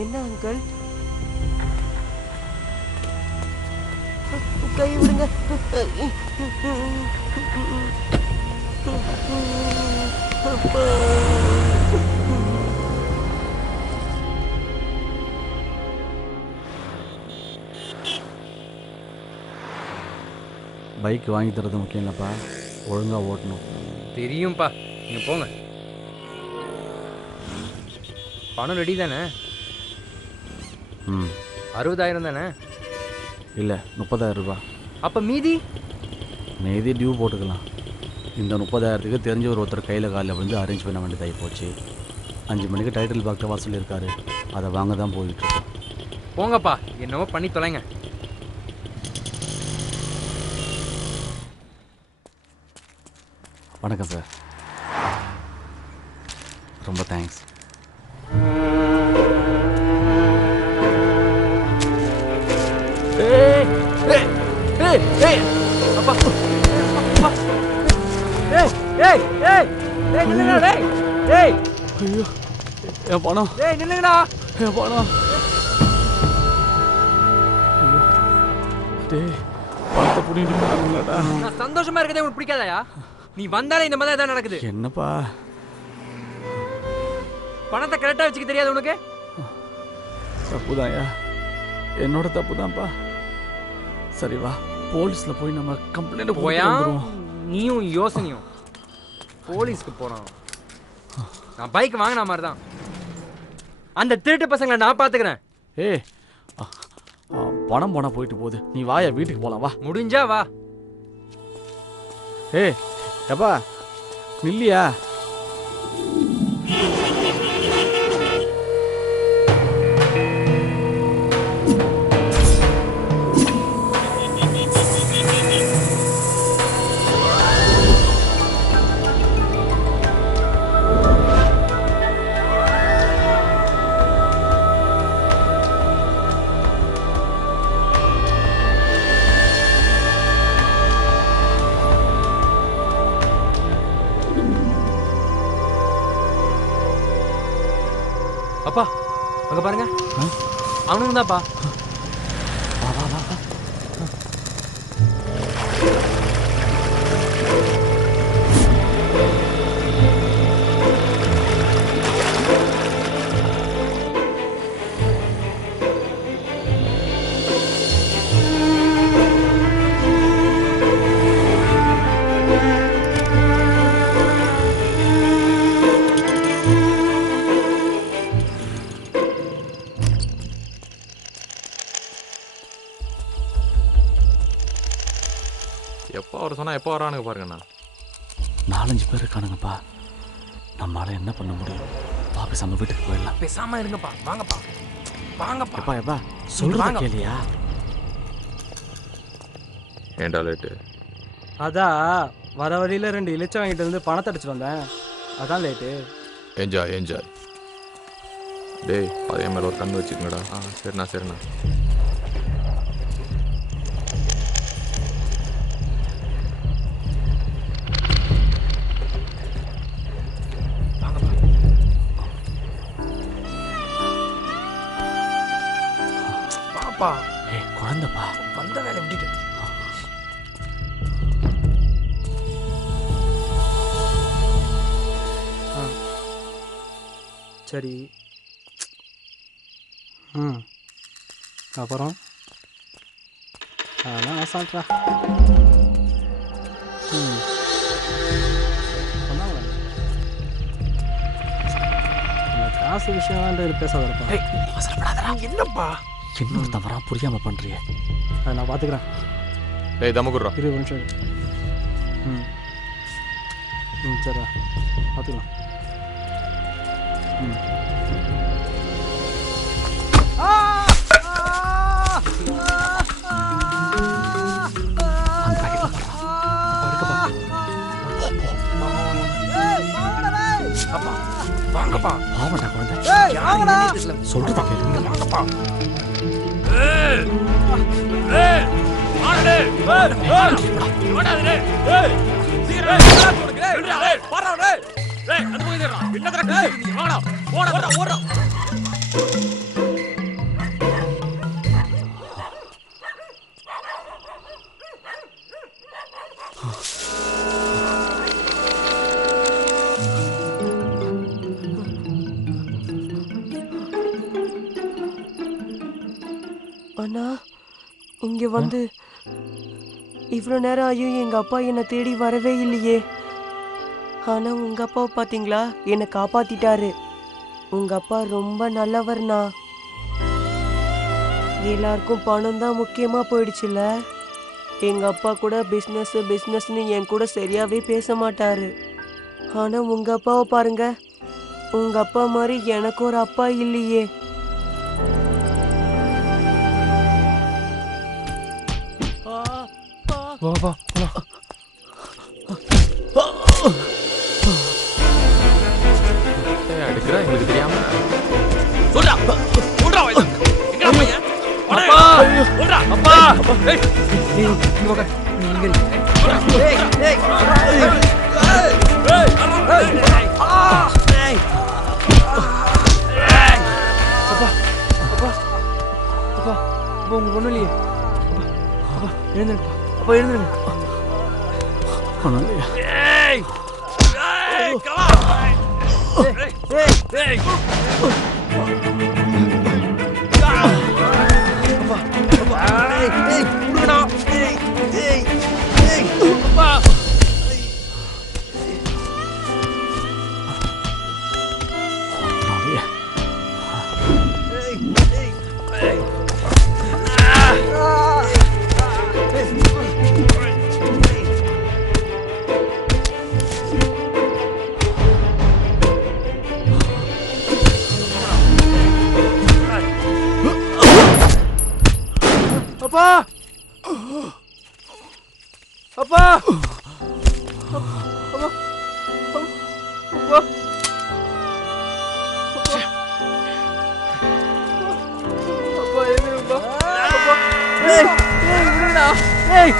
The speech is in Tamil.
என்ன அங்கிள்? கை விடுங்க. பைக் வாங்கி தரது முக்கியம் இல்லைப்பா, ஒழுங்காக ஓட்டணும். தெரியும்ப்பா, நீங்கள் போங்க. பணம் ரெடி தானே? 60,000 தானே? இல்லை, 30,000 ரூபா. அப்போ மீதி டியூ போட்டுக்கலாம். இந்த 30,000த்துக்கு தெரிஞ்ச ஒருத்தர் கையில் காலில் வந்து அரேஞ்ச் பண்ண வேண்டியதாகி போச்சு. 5 மணிக்கு டைட்டில் பார்க்க வர சொல்லியிருக்காரு, அதை வாங்க தான் போயிட்டுருக்கோம். போங்கப்பா, என்னவோ பண்ணி தொலைங்க. வணக்கம் சார். ரொம்ப தேங்க்ஸ். என் பணம், என் பணம். பணத்தை புடிங்கிட்டு நான் சந்தோஷமா இருக்கதே உனக்கு பிடிக்காதயா? நீ வந்தாலே இந்த மாதிரி தான் நடக்குது. என்னப்பா, பணத்தை கரெக்டா வச்சுக்க தெரியாது உனக்கு? தப்புதான்யா, என்னோட தப்பு தான்ப்பா. சரி வா, போலீஸ்ல போய் நம்ம கம்ப்ளைண்ட் போயா. நீயும் யோசனையும் போலீஸ்க்கு போறான். நான் பைக் வாங்கின மாதிரி தான். அந்த திருட்டு பசங்களை நான் பாத்துக்கிறேன். பணம் போனா போயிட்டு போகுது, நீ வாயா, வீட்டுக்கு போலாம் வா. முடிஞ்சா வா. எப்பா நில்லியா? அப்பா அங்க பாருங்க, அவனுங்க தான்ப்பா. வா வா வா வா. எப்போ வர சொன்னா எப்போ வரானுங்க பாருங்கண்ணா. 4-5 பேர் இருக்கானுங்கப்பா. நம்மளால என்ன பண்ண முடியும்? வா, பேசாம வீட்டுக்கு போயிடலாம். பேசாம இருங்கப்பா, வாங்கப்பா வாங்கப்பா. எப்பா எப்பா சொல்றத கேளியா? ஏண்டா லேட்டு? அதான் வர வழியில் 2 இலிச்சை வாங்கிட்டு வந்து பணத்தை அடிச்சுட்டு வந்தேன், அதான் லேட்டு. Enjoy enjoy. டேய், அதே மாதிரி ஒரு கண் வச்சுக்கோங்கடா. சரிண்ணா சரிண்ணா. குழந்தைப்பா, வந்த வேலை விட்டுட்டு சரி. அப்புறம் அதெல்லாம் அசால்ட்ரா. காசு விஷயம் பேசாதப்பா. என்னப்பா இன்னொரு தவறா புரியாம பண்றியே. அதை நான் பார்த்துக்கிறேன். டேய் தமுக்குறா. 20 நிமிஷம். சரிடா, பார்த்துக்கலாம். வாங்கப்பா. ஆமாடா குழந்தை, சொல்றத கேளு. வாங்கப்பா. அண்ணா இங்க வந்து இவ்வளோ நேரம் ஆயும் எங்க அப்பா என்னை தேடி வரவே இல்லையே. ஆனா உங்க அப்பாவை பாத்தீங்களா, என்னை காப்பாத்திட்டாரு. உங்க அப்பா ரொம்ப நல்லவர்ண்ணா. எல்லாருக்கும் பணம் தான் முக்கியமா போயிடுச்சுல. எங்க அப்பா கூட பிஸ்னஸ்னு என் கூட சரியாவே பேச மாட்டாரு. ஆனா உங்க அப்பாவை பாருங்க, உங்க அப்பா மாதிரி எனக்கு ஒரு அப்பா இல்லையே. வா வா வா. எடுக்கிறா எங்களுக்கு தெரியாம. சொல்றா சொல்றா எங்கடா பையன்? அப்பா சொல்றா அப்பா. ஏய் நீ இங்க உட்கார். நீ இங்க இரு. ஏய் ஏய் அப்பா அப்பா அப்பா அப்பா உங்களுக்கு ஒன்றும் இல்லையே. அப்பா எழுந்துருங்க. அப்பா எழுந்துருங்க. ஒன்றும் இல்லையா? ஏய் ஏய் கமா. ஏய் ஏய் அப்பா அப்பா ஏய் ஏய் விடுடா. ஏய் ஏய் ஏய் அப்பா. ஒன்றும் இல்லையா? அப்பா அப்பா அப்பா அப்பா அப்பா எழுந்துருப்பா. அப்பா ஏய் ஏய் விடுடா. ஏய்